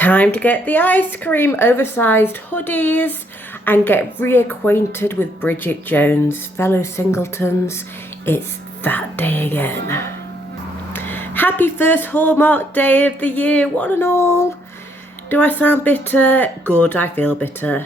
Time to get the ice cream, oversized hoodies, and get reacquainted with Bridget Jones. Fellow singletons, it's that day again. Happy first Hallmark day of the year, one and all. Do I sound bitter? Good, I feel bitter.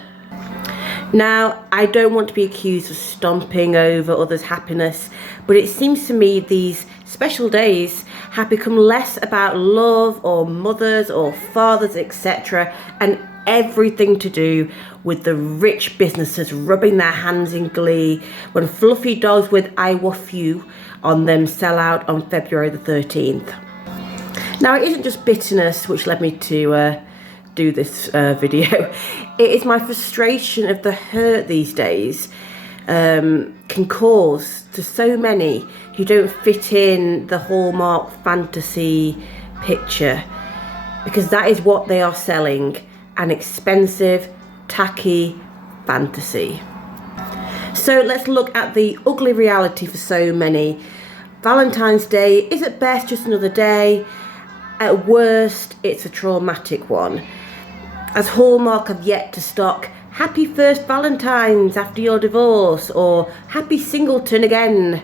Now, I don't want to be accused of stomping over others' happiness, but it seems to me these special days have become less about love or mothers or fathers, etc., and everything to do with the rich businesses rubbing their hands in glee when fluffy dogs with "I woof you" on them sell out on February the 13th. Now, it isn't just bitterness which led me to do this video. It is my frustration of the hurt these days can cause to so many who don't fit in the Hallmark fantasy picture, because that is what they are selling, an expensive, tacky fantasy. So let's look at the ugly reality for so many. Valentine's Day is at best just another day. At worst, it's a traumatic one, as Hallmark have yet to stock "Happy First Valentine's after your divorce" or "Happy Singleton again"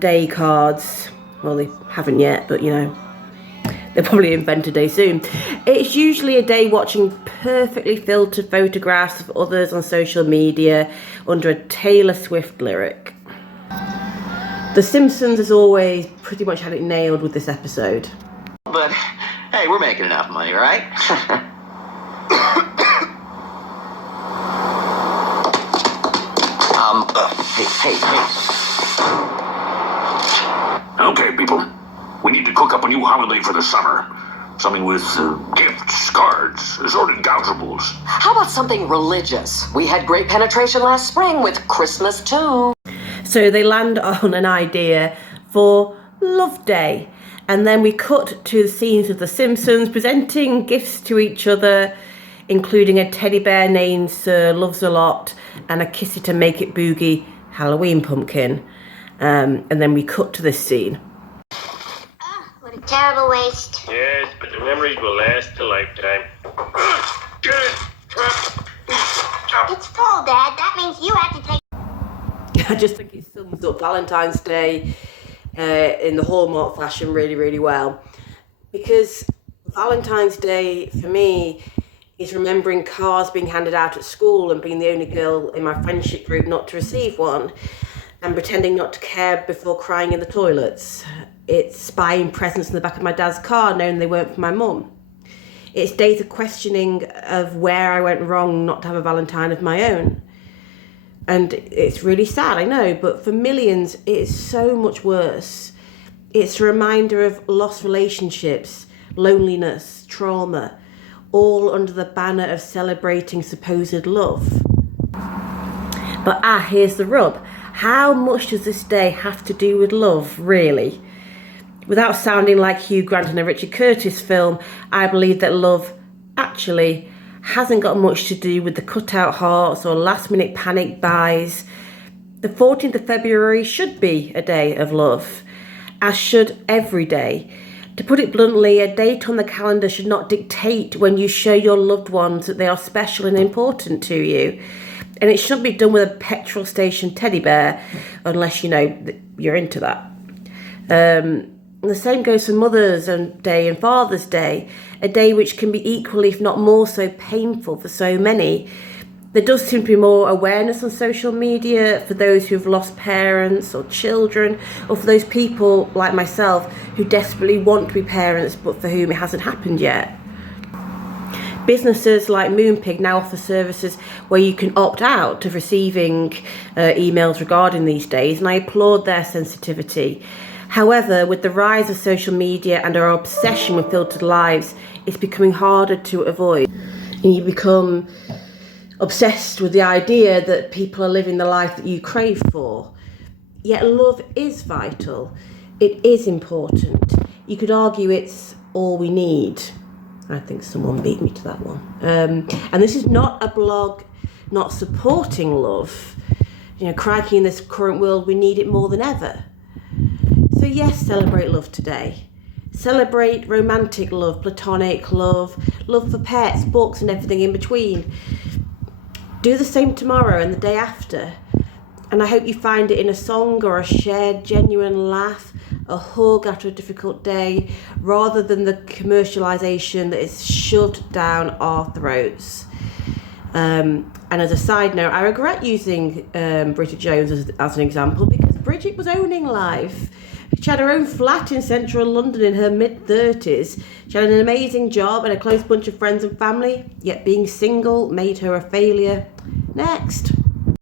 day cards. Well, they haven't yet, but you know, they'll probably invent a day soon. It's usually a day watching perfectly filtered photographs of others on social media under a Taylor Swift lyric. The Simpsons, as always, pretty much had it nailed with this episode. But, hey, we're making enough money, right? Hey. Okay, people. We need to cook up a new holiday for the summer. Something with gifts, cards, assorted gougeables. How about something religious? We had great penetration last spring with Christmas too. So they land on an idea for Love Day. And then we cut to the scenes of the Simpsons presenting gifts to each other, including a teddy bear named Sir Loves-a-Lot and a Kiss It and Make It Boogie Halloween pumpkin. And then we cut to this scene. What a terrible waste. Yes, but the memories will last a lifetime. It's full, Dad. That means you have to take... I just think it sums up Valentine's Day in the Hallmark fashion really, really well. Because Valentine's Day, for me, is remembering cards being handed out at school and being the only girl in my friendship group not to receive one, and pretending not to care before crying in the toilets. It's spying presents in the back of my dad's car, knowing they weren't for my mum. It's days of questioning of where I went wrong not to have a Valentine of my own. And it's really sad, I know, but for millions, it is so much worse. It's a reminder of lost relationships, loneliness, trauma, all under the banner of celebrating supposed love. But here's the rub. How much does this day have to do with love, really? Without sounding like Hugh Grant in a Richard Curtis film, I believe that love actually hasn't got much to do with the cutout hearts or last minute panic buys. The 14th of February should be a day of love, as should every day. To put it bluntly, a date on the calendar should not dictate when you show your loved ones that they are special and important to you. And it shouldn't be done with a petrol station teddy bear, unless you know you're into that. And the same goes for Mother's Day and Father's Day, a day which can be equally, if not more so, painful for so many. There does seem to be more awareness on social media for those who've lost parents or children, or for those people like myself who desperately want to be parents but for whom it hasn't happened yet. Businesses like Moonpig now offer services where you can opt out of receiving emails regarding these days, and I applaud their sensitivity. However, with the rise of social media and our obsession with filtered lives, it's becoming harder to avoid. And you become obsessed with the idea that people are living the life that you crave for. Yet love is vital. It is important. You could argue it's all we need. I think someone beat me to that one. And this is not a blog not supporting love. You know, crikey, in this current world, we need it more than ever. So yes, celebrate love today. Celebrate romantic love, platonic love, love for pets, books and everything in between. Do the same tomorrow and the day after. And I hope you find it in a song or a shared genuine laugh, a hug after a difficult day, rather than the commercialisation that is shoved down our throats. And as a side note, I regret using Bridget Jones as an example, because Bridget was owning life. She had her own flat in central London in her mid-30s. She had an amazing job and a close bunch of friends and family, yet being single made her a failure. Next.